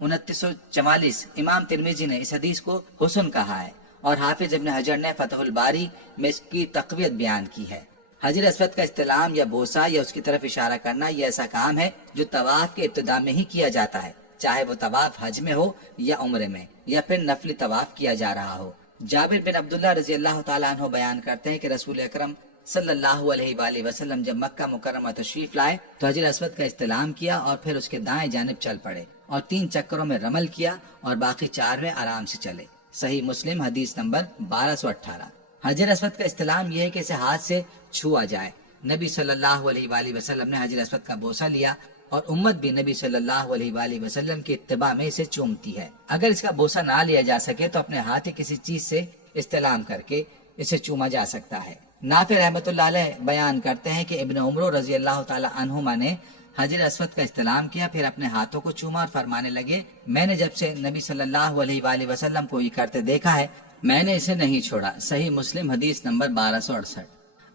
2944۔ امام ترمذی نے اس حدیث کو حسن کہا ہے اور حافظ ابن حجر نے فتح الباری میں اس کی تقویت بیان کی ہے۔ حجر اسود کا استلام یا بوسہ یا اس کی طرف اشارہ کرنا یہ ایسا کام ہے جو طواف کے ابتدا میں ہی کیا جاتا ہے، چاہے وہ طواف حج میں ہو یا عمرے میں یا پھر نفلی طواف کیا جا رہا ہو۔ جابر بن عبداللہ رضی اللہ تعالیٰ عنہ بیان کرتے ہیں کہ رسول اکرم صلی اللہ علیہ وآلہ وسلم جب مکہ مکرمہ تشریف لائے تو حجر اسود کا استلام کیا اور پھر اس کے دائیں جانب چل پڑے اور 3 چکروں میں رمل کیا اور باقی 4 میں آرام سے چلے۔ صحیح مسلم حدیث نمبر 1218۔ حجر اسود کا استلام یہ ہے کہ اسے ہاتھ سے چھوا جائے۔ نبی صلی اللہ علیہ وآلہ وسلم نے حجر اسود کا بوسہ لیا اور امت بھی نبی صلی اللہ علیہ وآلہ وسلم کی اتباع میں اسے چومتی ہے۔ اگر اس کا بوسہ نہ لیا جا سکے تو اپنے ہاتھ کسی چیز سے استلام کر کے اسے چوما جا سکتا ہے۔ نافع رحمۃ اللہ علیہ بیان کرتے ہیں کہ ابن عمر رضی اللہ تعالی عنہما نے حجر اسود کا استلام کیا، پھر اپنے ہاتھوں کو چوما اور فرمانے لگے، میں نے جب سے نبی صلی اللہ علیہ وآلہ وسلم کو یہ کرتے دیکھا ہے میں نے اسے نہیں چھوڑا۔ صحیح مسلم حدیث نمبر 1268۔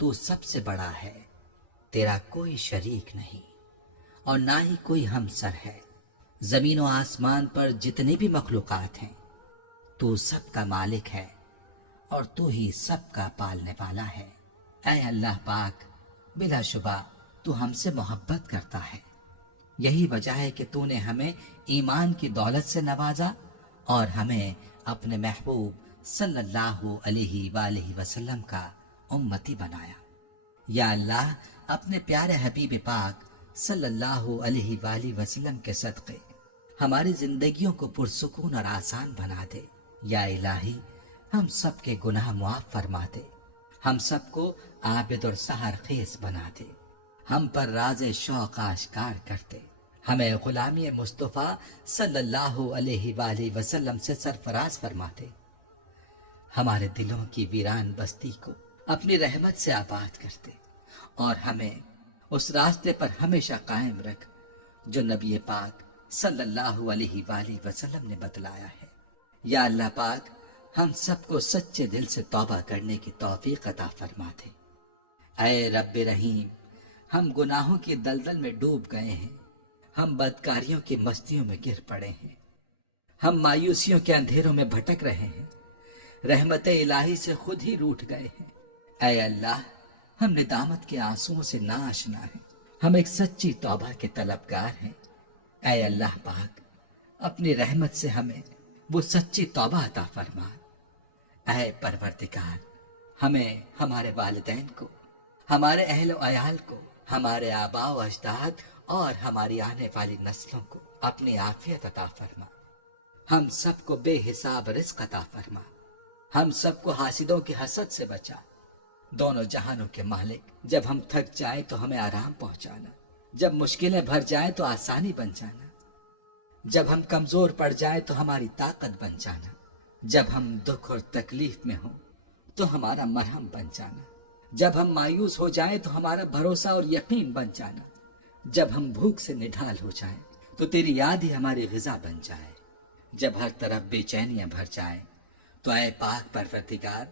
تو سب سے بڑا ہے، تیرا کوئی شریک نہیں اور نہ ہی کوئی ہمسر ہے۔ زمین و آسمان پر جتنی بھی مخلوقات ہیں تو سب کا مالک ہے اور تو ہی سب کا پالنے والا ہے۔ اے اللہ پاک، بلا شبہ تو ہم سے محبت کرتا ہے، یہی وجہ ہے کہ تو نے ہمیں ایمان کی دولت سے نوازا اور ہمیں اپنے محبوب صلی اللہ علیہ وآلہ وسلم کا امتی بنایا۔ یا اللہ، اپنے پیارے حبیب پاک صلی اللہ علیہ وآلہ وسلم کے صدقے ہماری زندگیوں کو پرسکون اور آسان بنا دے۔ یا الہی، ہم سب کے گناہ معاف فرما دے، ہم سب کو عابد اور سحر خیز بنا دے، ہم پر راز شوق آشکار کر دے، ہمیں غلامی مصطفیٰ صلی اللہ علیہ وآلہ وسلم سے سرفراز فرما دے، ہمارے دلوں کی ویران بستی کو اپنی رحمت سے آباد کر دے اور ہمیں اس راستے پر ہمیشہ قائم رکھ جو نبی پاک صلی اللہ علیہ وآلہ وسلم نے بتلایا ہے۔ یا اللہ پاک، ہم سب کو سچے دل سے توبہ کرنے کی توفیق عطا فرما دے۔ اے رب رحیم، ہم گناہوں کی دلدل میں ڈوب گئے ہیں، ہم بدکاریوں کی مستیوں میں گر پڑے ہیں، ہم مایوسیوں کے اندھیروں میں بھٹک رہے ہیں، رحمت الہی سے خود ہی روٹھ گئے ہیں۔ اے اللہ، ہم ندامت کے آنسوؤں سے ناآشنا ہیں، ہم ایک سچی توبہ کے طلبگار ہیں۔ اے اللہ پاک، اپنی رحمت سے ہمیں وہ سچی توبہ عطا فرما۔ اے پروردگار، ہمیں ہمارے والدین کو، ہمارے اہل و عیال کو، ہمارے آباء و اجداد اور ہماری آنے والی نسلوں کو اپنی عافیت عطا فرما۔ ہم سب کو بے حساب رزق عطا فرما، ہم سب کو حاسدوں کی حسد سے بچا۔ دونوں جہانوں کے مالک، جب ہم تھک جائیں تو ہمیں آرام پہنچانا، جب مشکلیں بھر جائیں تو آسانی بن جانا، جب ہم کمزور پڑ جائیں تو ہماری طاقت بن جانا، جب ہم دکھ اور تکلیف میں ہوں تو ہمارا مرہم بن جانا، جب ہم مایوس ہو جائیں تو ہمارا بھروسہ اور یقین بن جانا، جب ہم بھوک سے نڈھال ہو جائیں تو تیری یاد ہی ہماری غذا بن جائے، جب ہر طرف بے چینیاں بھر جائیں تو اے پاک پروردگار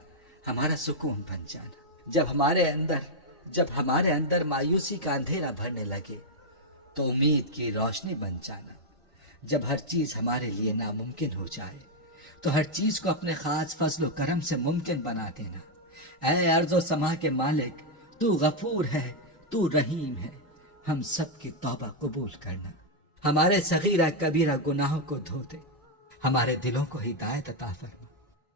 ہمارا سکون بن جانا، جب ہمارے اندر مایوسی کا اندھیرا بھرنے لگے تو امید کی روشنی بن جانا، جب ہر چیز ہمارے لیے ناممکن ہو جائے تو ہر چیز کو اپنے خاص فضل و کرم سے ممکن بنا دینا۔ اے ارض و سما کے مالک، تو غفور ہے، تو رحیم ہے، ہم سب کی توبہ قبول کرنا، ہمارے صغیرہ کبیرہ گناہوں کو دھو دے، ہمارے دلوں کو ہدایت عطا فرما،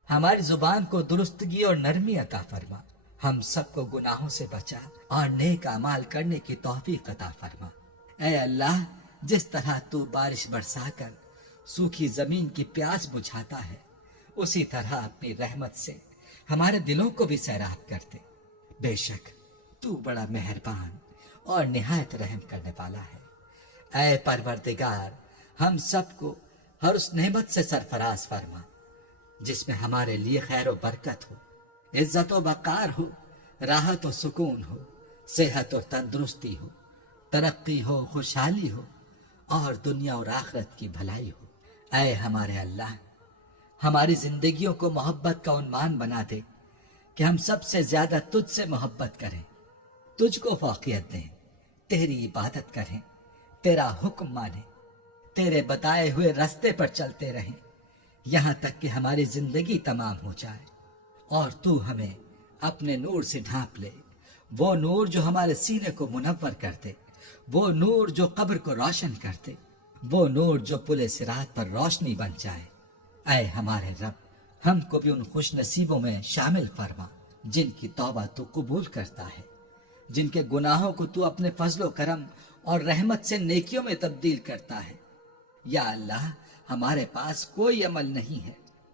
ہماری زبان کو درستگی اور نرمی عطا فرما، ہم سب کو گناہوں سے بچا اور نیک اعمال کرنے کی توفیق عطا فرما۔ اے اللہ، جس طرح تو بارش برسا کر سوکھی زمین کی پیاس بجھاتا ہے، اسی طرح اپنی رحمت سے ہمارے دلوں کو بھی سیراب کر دے۔ بے شک تو بڑا مہربان اور نہایت رحم کرنے والا ہے۔ اے پروردگار، ہم سب کو ہر اس نعمت سے سرفراز فرما جس میں ہمارے لیے خیر و برکت ہو، عزت و وقار ہو، راحت و سکون ہو، صحت و تندرستی ہو، ترقی ہو، خوشحالی ہو اور دنیا اور آخرت کی بھلائی ہو۔ اے ہمارے اللہ، ہماری زندگیوں کو محبت کا عنوان بنا دے کہ ہم سب سے زیادہ تجھ سے محبت کریں، تجھ کو فوقیت دیں، تیری عبادت کریں، تیرا حکم مانیں، تیرے بتائے ہوئے راستے پر چلتے رہیں یہاں تک کہ ہماری زندگی تمام ہو جائے اور تو ہمیں اپنے نور سے ڈھانپ لے، وہ نور جو ہمارے سینے کو منور کر دے، وہ نور جو قبر کو روشن کر دے، وہ نور جو پل صراط پر روشنی بن جائے۔ اے ہمارے رب، ہم کو بھی ان خوش نصیبوں میں شامل فرما جن کی توبہ تو قبول کرتا ہے، جن کے گناہوں کو تو اپنے فضل و کرم اور رحمت سے نیکیوں میں تبدیل کرتا ہے۔ یا اللہ، ہمارے پاس کوئی عمل نہیں ہے،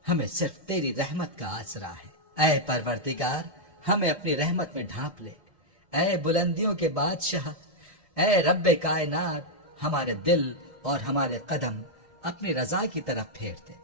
ہمیں صرف تیری رحمت کا آسرا ہے۔ اے پروردگار، ہمیں اپنی رحمت میں ڈھانپ لے۔ اے بلندیوں کے بادشاہ، اے رب کائنات، ہمارے دل اور ہمارے قدم اپنی رضا کی طرف پھیر دے۔